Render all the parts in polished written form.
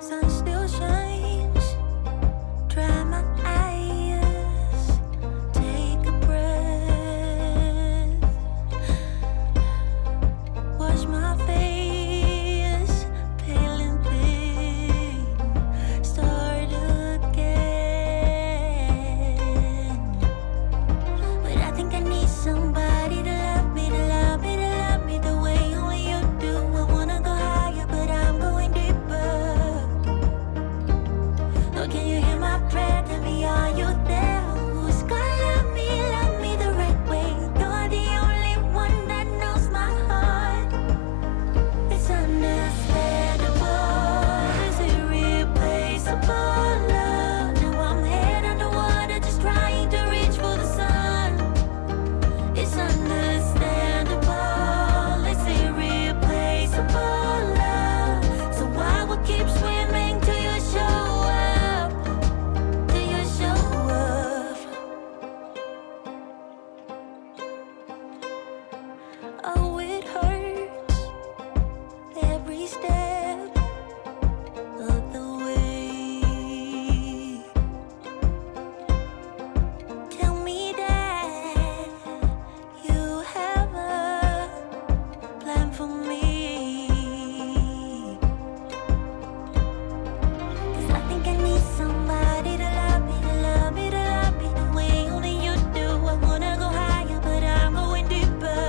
sun still shines. Dry my eyes, take a breath, wash my face, pale and thin, start again. But I think I need somebody to love me, to love me, to love me the way only you do. I wanna go higher, but I'm going deeper. Oh, can you hear my prayer? Tell me, are you there? Who's gonna love me the right way? You're the only one that knows my heart. It's understandable, it's irreplaceable love. Now I'm head underwater, just trying to reach for the sun. It's understandable, it's irreplaceable love. So I will keep swimming till you show up, till you show up. Oh, it hurts every step of the way. Tell me that you have a plan for me. 'Cause I think I need somebody to love me, to love me, to love me the way only you do. I wanna go higher, but I'm going deeper.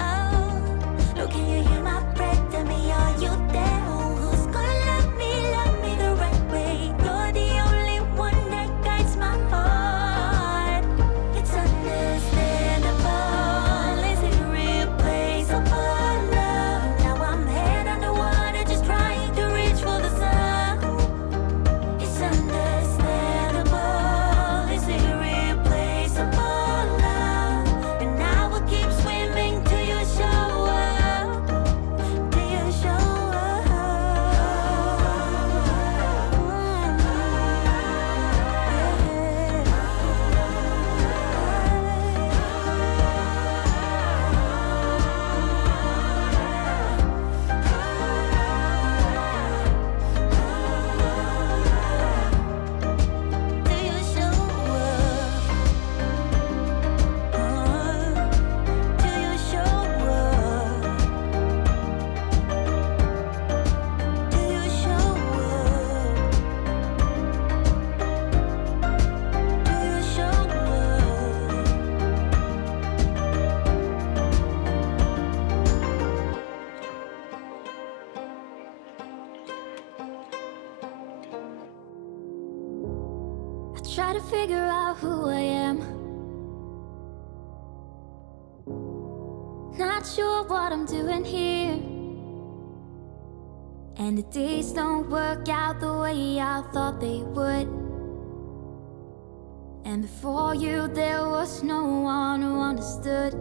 Oh, look, can you hear my breath? Tell me, are you there? Who's gonna love me the right way? You're the only one that guides my heart. It's understandable, it's irreplaceable love. Now I'm head underwater, just trying to reach for the sun. It's understandable, it's irreplaceable love. And I will keep swimming till you show up, till you show up. Till you show up, till you show up, till you show up, till you show up. I try to figure out who I am. Not sure what I'm doing here. And the days don't work out the way I thought they would. And before you, there was no one who understood.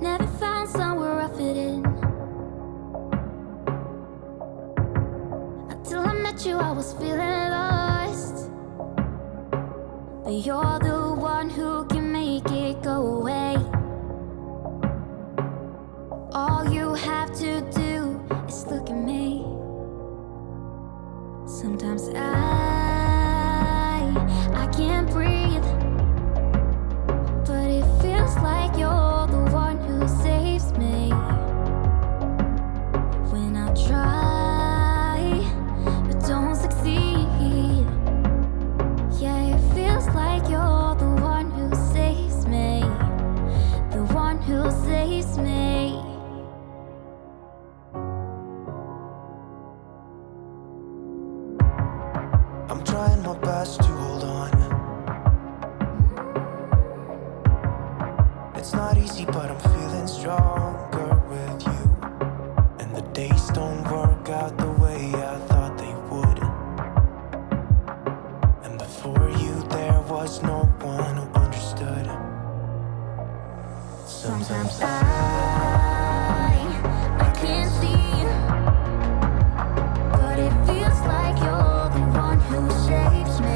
Never found somewhere I fit in. Until I met you, I was feeling lost. But you're the one who can make it go away. All you have to do is look at me. Sometimes I can't breathe, but it feels like you're the one who saves me. When I try but don't succeed, yeah, it feels like you're the one who saves me, the one who saves me. I'm trying my best to hold on. It's not easy, but I'm feeling stronger with you. And the days don't work out the way I thought they would. And before you, there was no one who understood. Sometimes I can't see, but it feels like you're the one who saves me.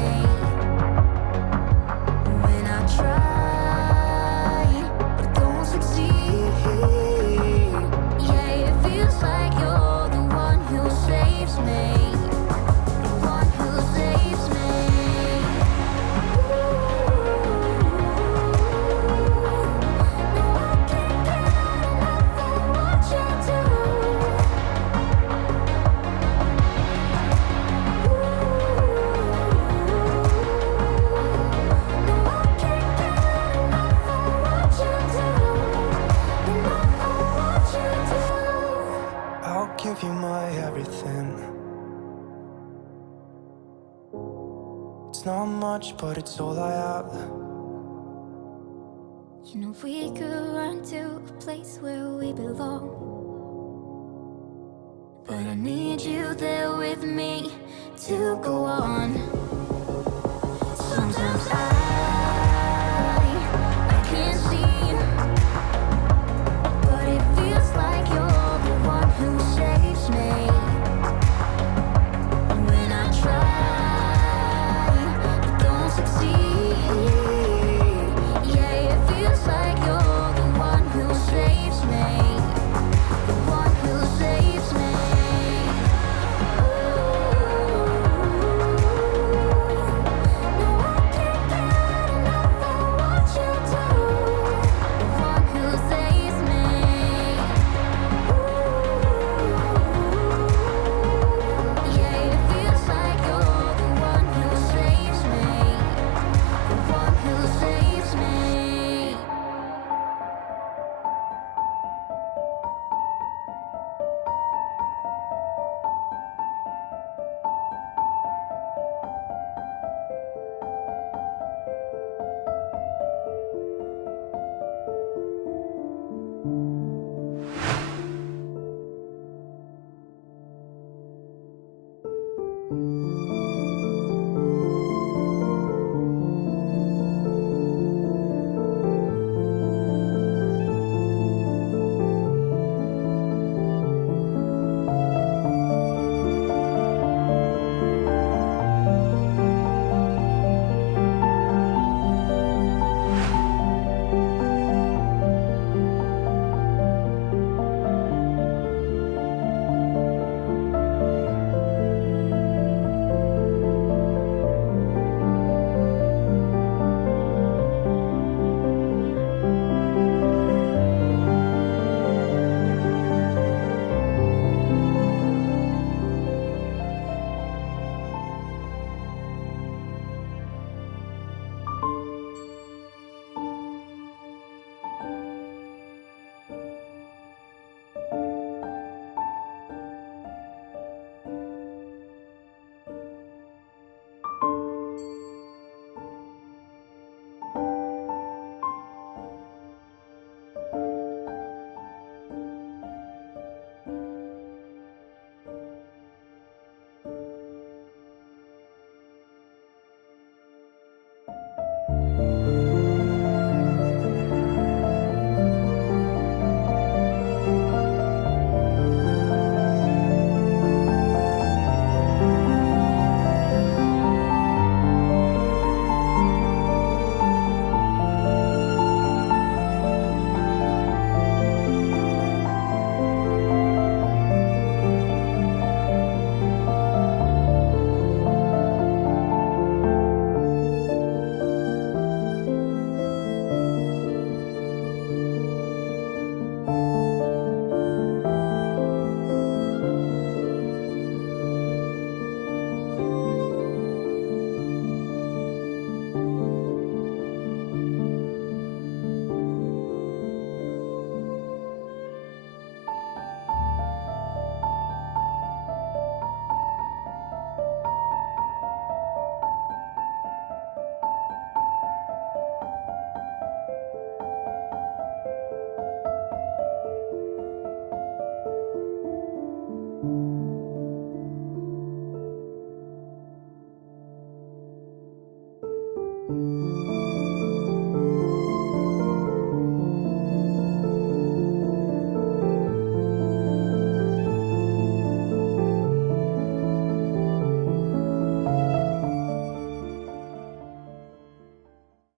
nothing. It's not much, but it's all I have. You know we could run to a place where we belong, but I need you there with me to go on. Sometimes I